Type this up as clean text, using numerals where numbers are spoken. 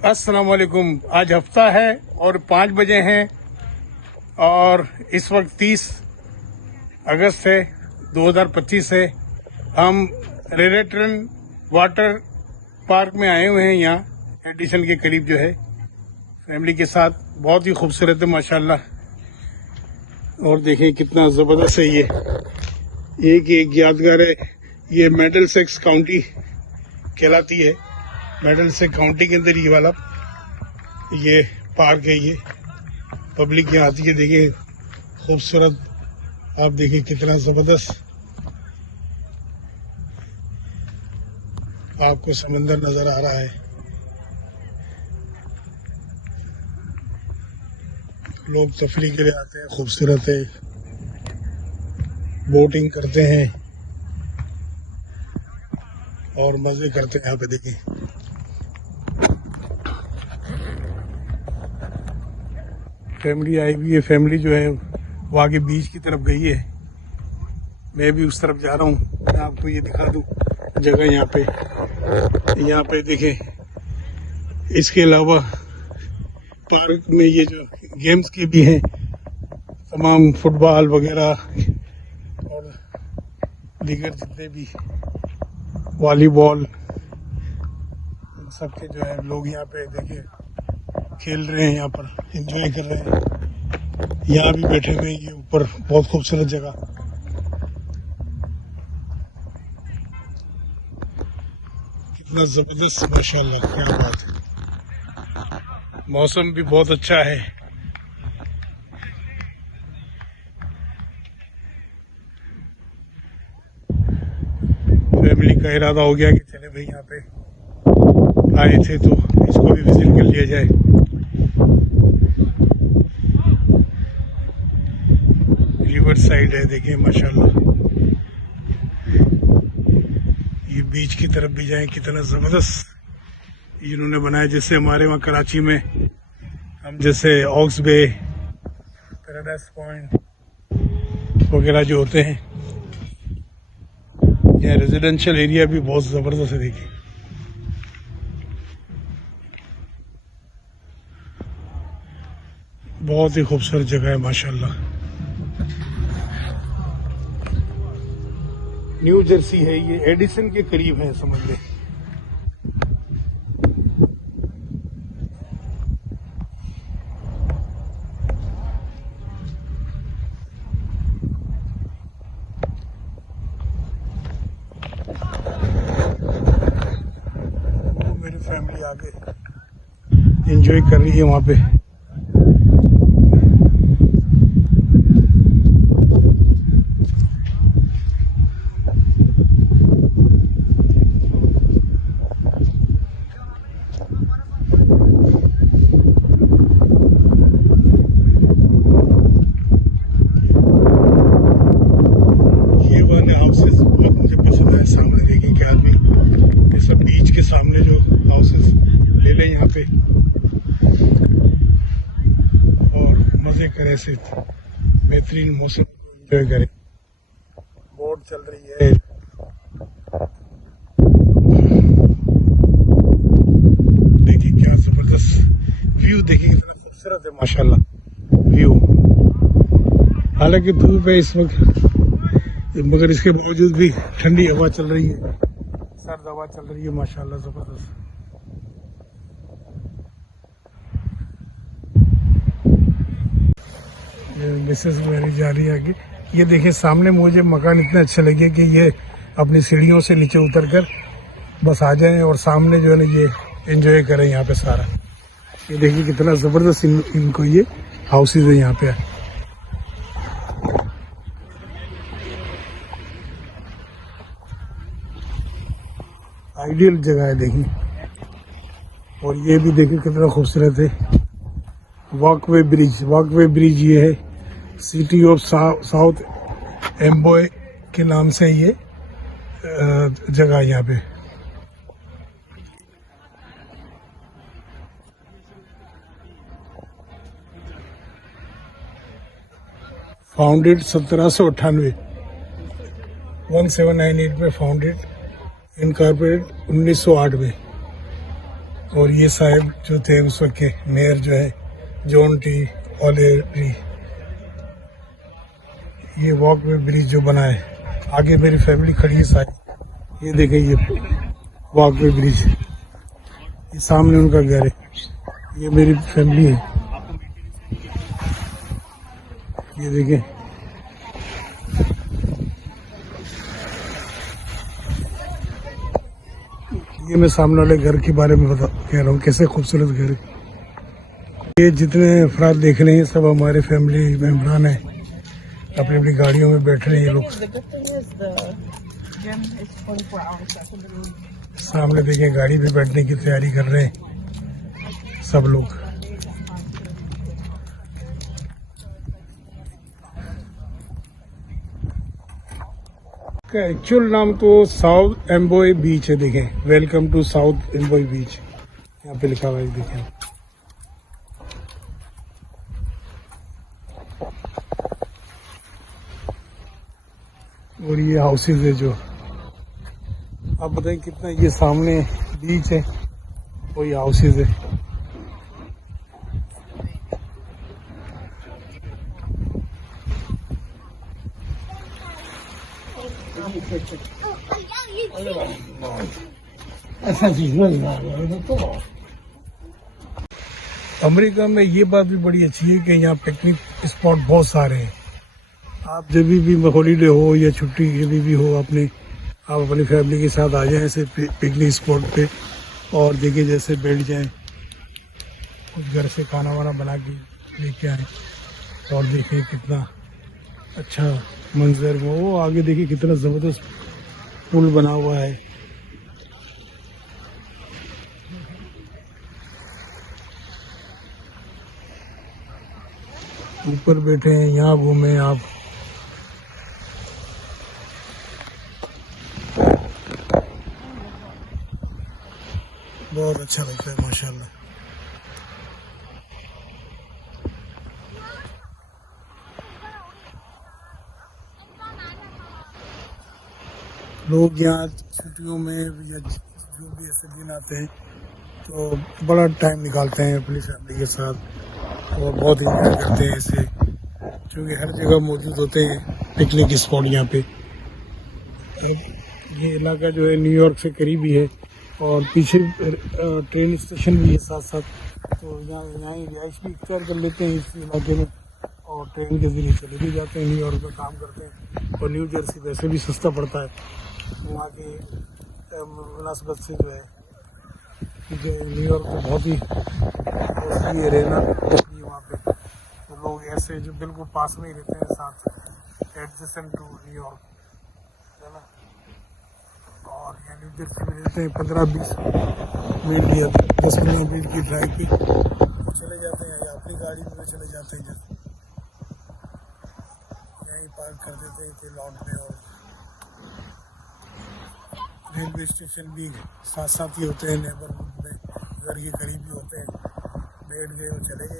अस्सलाम वालेकुम। आज हफ्ता है और 5 बजे हैं और इस वक्त 30 अगस्त है 2025 है। हम रेरेटन वाटर पार्क में आए हुए हैं, यहाँ एडिशन के करीब जो है, फैमिली के साथ। बहुत ही खूबसूरत है माशाल्लाह। और देखें कितना ज़बरदस्त है ये। एक यादगार है। ये मिडलसेक्स काउंटी कहलाती है। मिडलसेक्स काउंटी के अंदर ये वाला ये पार्क है। ये पब्लिक यहाँ आती है। देखिए खूबसूरत, आप देखिए कितना ज़बरदस्त आपको समंदर नज़र आ रहा है। लोग तफरीह के लिए आते हैं। खूबसूरत है, बोटिंग करते हैं और मज़े करते हैं। यहाँ पे देखिए फैमिली आई हुई है। फैमिली जो है वो आगे बीच की तरफ गई है। मैं भी उस तरफ जा रहा हूँ। मैं आपको ये दिखा दूँ जगह। यहाँ पे देखें। इसके अलावा पार्क में ये जो गेम्स की भी हैं, तमाम फुटबॉल वगैरह और दीगर जितने भी वॉलीबॉल, इन सब के जो है लोग यहाँ पे देखिए खेल रहे हैं। यहाँ पर एंजॉय कर रहे हैं। यहाँ भी बैठे हुए हैं। ये ऊपर बहुत खूबसूरत जगह। कितना जबरदस्त माशाल्लाह, क्या बात है। मौसम भी बहुत अच्छा है। फैमिली का इरादा हो गया कि चले भाई, यहाँ पे आए थे तो इसको भी विजिट कर लिया जाए। रिवर साइड है, देखिए माशाल्लाह। ये बीच की तरफ भी जाएं, कितना ज़बरदस्त इन्होंने बनाया। जैसे हमारे वहाँ कराची में हम जैसे ऑक्स बे, पैराडाइज पॉइंट वगैरह जो होते हैं, यहाँ रेजिडेंशियल एरिया भी बहुत ज़बरदस्त है। देखिए बहुत ही खूबसूरत जगह है माशाल्लाह। न्यू जर्सी है ये, एडिसन के करीब है समझ लें। मेरी फैमिली आगे एंजॉय कर रही है वहाँ पे। हाउसेस बहुत मुझे पसंद है। सामने देखिए कि आदमी ये सब बीच के सामने जो हाउसेस ले लें यहाँ पे और मज़े करें, ऐसे बेहतरीन मौसम एंजॉय करें। बोट चल रही है। देखिए क्या ज़बरदस्त व्यू, देखिए कितना खूबसूरत है माशाल्लाह व्यू। हालांकि धूप है इस वक्त, मगर इसके बावजूद भी ठंडी हवा चल रही है, सर्द हवा चल रही है माशाल्लाह, ज़बरदस्त। ये मिसेस मेरी जा रही है आगे। ये देखें सामने मुझे मकान इतने अच्छे लगे कि ये अपनी सीढ़ियों से नीचे उतरकर बस आ जाएं और सामने जो है ना ये एंजॉय करें यहाँ पे सारा। ये देखिए कितना ज़बरदस्त इनको ये हाउसेज है यहाँ पे। आइडियल जगह है देखिए। और ये भी देखिए कितना खूबसूरत है। वॉकवे ब्रिज ये है। सिटी ऑफ साउथ एम्बोय के नाम से ये जगह यहाँ पे। फाउंडेड 1798 1798 में फाउंडेड, इनकॉर्पोरेट 1908 में। और ये साहब जो थे उस वक्त के मेयर जो है जॉन टी ऑलेरी, ये वॉकवे ब्रिज जो बना है, आगे मेरी फैमिली खड़ी है साहब, ये देखें ये वॉकवे ब्रिज, ये सामने उनका घर है, ये मेरी फैमिली है, ये देखें। ये मैं सामने वाले घर के बारे में कह रहा हूँ, कैसे खूबसूरत घर है। ये जितने अफराद देख रहे हैं सब हमारे फैमिली मेम्बरान हैं, अपनी अपनी गाड़ियों में बैठ रहे हैं ये लोग। सामने देखें गाड़ी पे बैठने की तैयारी कर रहे हैं सब लोग। एक्चुअल नाम तो साउथ एम्बोई बीच है, देखें वेलकम टू साउथ एम्बोई बीच यहाँ पे लिखा हुआ है, देखें। और ये हाउसेज है जो आप बताएं कितना, ये सामने बीच है और ये हाउसेज है। अमेरिका में ये बात भी बड़ी अच्छी है कि यहाँ पिकनिक स्पॉट बहुत सारे हैं। आप जब भी हॉलीडे हो या छुट्टी जब भी हो, आप अपनी फैमिली के साथ आ जाएं ऐसे पिकनिक स्पॉट पे, और देखिए जैसे बैठ जाएं, कुछ घर से खाना वाना बना के लेके आए, और देखिए कितना अच्छा मंजर। वो आगे देखिए कितना ज़बरदस्त पुल बना हुआ है। ऊपर बैठे हैं, यहाँ घूमे आप। बहुत अच्छा लगता है माशाल्लाह। लोग यहाँ छुट्टियों में या जो भी ऐसे दिन आते हैं तो बड़ा टाइम निकालते हैं अपनी फैमिली के साथ, और बहुत इंजॉय करते हैं ऐसे, क्योंकि हर जगह मौजूद होते हैं पिकनिक स्पॉट यहाँ पे। ये इलाका जो है न्यूयॉर्क से करीबी है, और पीछे ट्रेन स्टेशन भी है साथ साथ, तो यहाँ रिहाइश भी इख्तियार कर लेते हैं इस इलाके में, और ट्रेन के जरिए चले भी जाते हैं, न्यूयॉर्क में काम करते हैं। और न्यू जर्सी वैसे भी सस्ता पड़ता है वहाँ की मुनासबत से, जो है न्यूयॉर्क तो बहुत ही कॉस्टली है रहना वहाँ पे, तो लोग ऐसे जो बिल्कुल पास में ही रहते हैं साथ एडजेसेंट टू न्यूयॉर्क, है ना। और यहाँ न्यू जर्सी में रहते हैं 15-20 मिनट या 10-15 मिनट की ड्राइव पे वो चले जाते हैं, या अपनी गाड़ी में चले जाते हैं, जैसे यहीं पार्क कर देते हैं लॉट में। और रेलवे स्टेशन भी साथ साथ ही होते हैं, नेबरहुड में घर के करीब ही होते हैं, बैठ गए और चले गए।